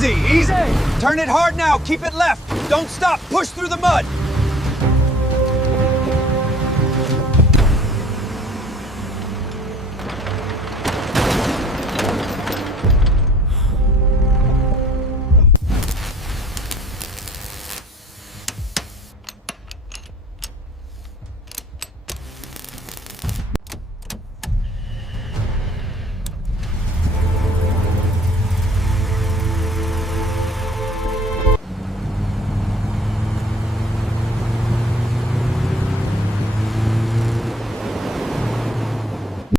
Easy, easy. Turn it hard now. Keep it left. Don't stop. Push through the mud.